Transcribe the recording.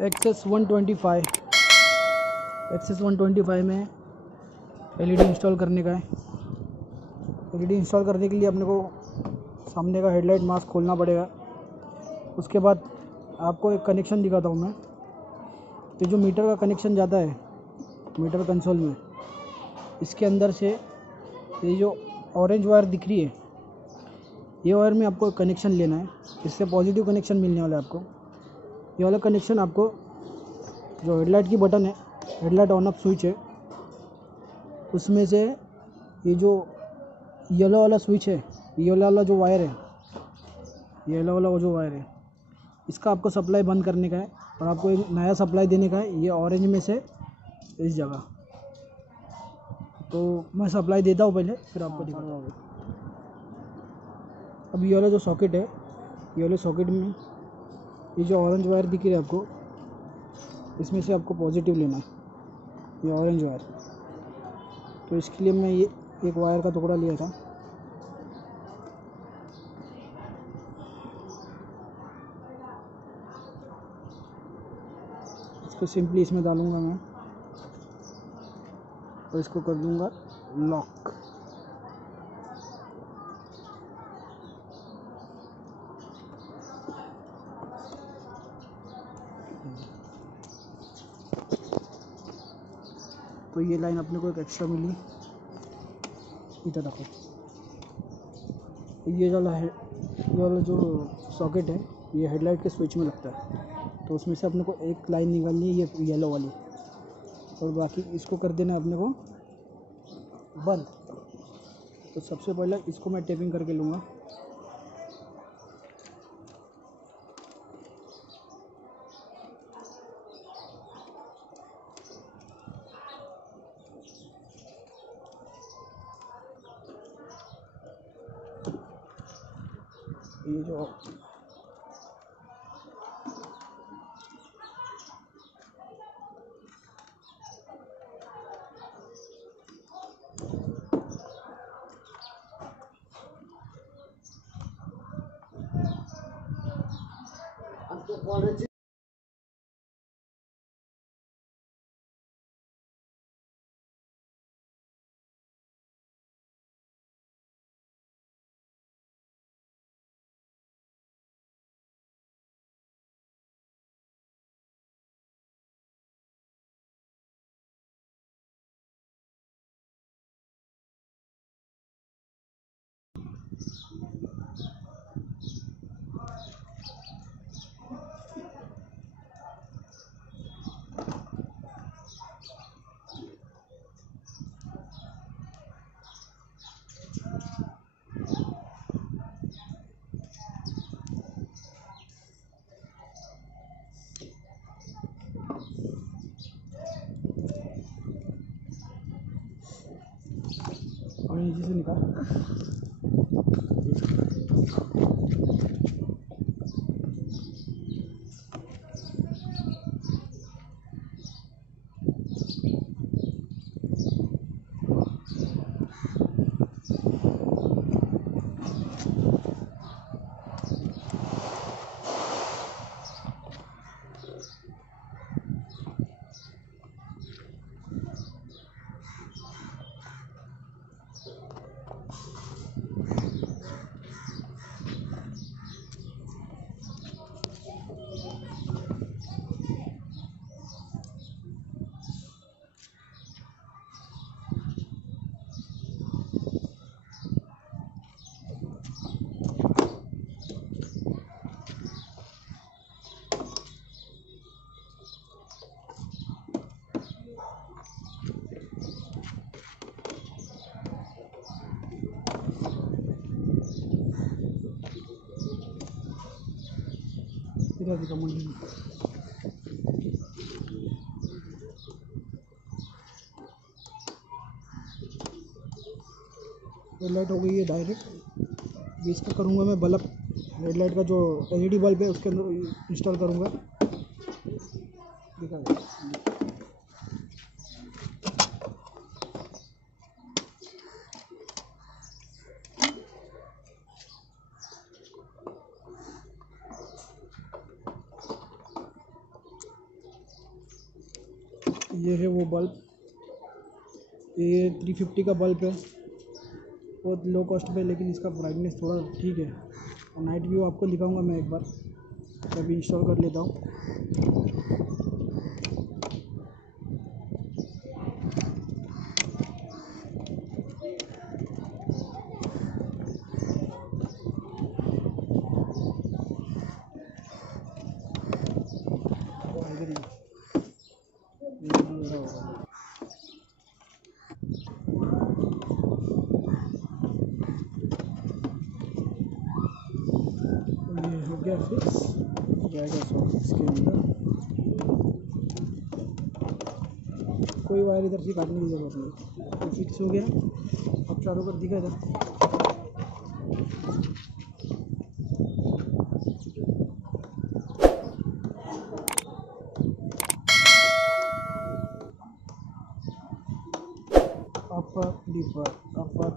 Access 125 में LED install करने का है। एलईडी इंस्टॉल करने के लिए अपने को सामने का हेडलाइट मास्क खोलना पड़ेगा। उसके बाद आपको एक कनेक्शन दिखाता हूँ मैं। ये जो मीटर का कनेक्शन जाता है मीटर कंसोल में, इसके अंदर से ये जो ऑरेंज वायर दिख रही है, ये वायर में आपको कनेक्शन लेना है। इससे पॉजिटिव कनेक्शन मिलने वाला है आपको। ये वाला कनेक्शन आपको जो हेडलाइट की बटन है, हेडलाइट ऑन ऑफ स्विच है, उसमें से ये जो येलो वाला स्विच है, येलो वाला जो वायर है, येलो वाला वो जो वायर है, इसका आपको सप्लाई बंद करने का है और आपको एक नया सप्लाई देने का है। ये ऑरेंज में से इस जगह। तो मैं सप्लाई देता हूँ पहले, फिर आपको दिखाता हूँ। अब ये वाला जो सॉकेट है, ये वाले सॉकेट में ये जो ऑरेंज वायर दिख रही है आपको, इसमें से आपको पॉजिटिव लेना है, ये ऑरेंज वायर। तो इसके लिए मैं ये एक वायर का टुकड़ा लिया था। इसको सिंपली इसमें डालूंगा मैं और इसको कर दूंगा लॉक। तो ये लाइन अपने को एक एक्स्ट्रा मिली। इधर देखो, ये वाला जो सॉकेट है, ये हेडलाइट के स्विच में लगता है। तो उसमें से अपने को एक लाइन निकालनी है, ये येलो वाली, और बाकी इसको कर देना है अपने को बंद। तो सबसे पहले इसको मैं टेपिंग करके लूँगा। ये जो और नीचे से निकाल। दिखा मुंडी में। हेडलाइट हो गई है डायरेक्ट। इसका करूँगा मैं बल्ब, हेडलाइट का जो एलईडी बल्ब है उसके अंदर इंस्टॉल करूँगा। दिखा ये है वो बल्ब, ये 350 का बल्ब है, बहुत लो कॉस्ट पे, लेकिन इसका ब्राइटनेस थोड़ा ठीक है। और नाइट व्यू आपको दिखाऊंगा मैं एक बार, अभी इंस्टॉल कर लेता हूँ। ये हो गया फिक्स, जाएगा सॉकेट इसके अंदर, कोई वायर इधर से काटने की जरूरत नहीं, तो फिक्स हो गया। अब चारों कर दिखा इधर, अपर डिपर अपर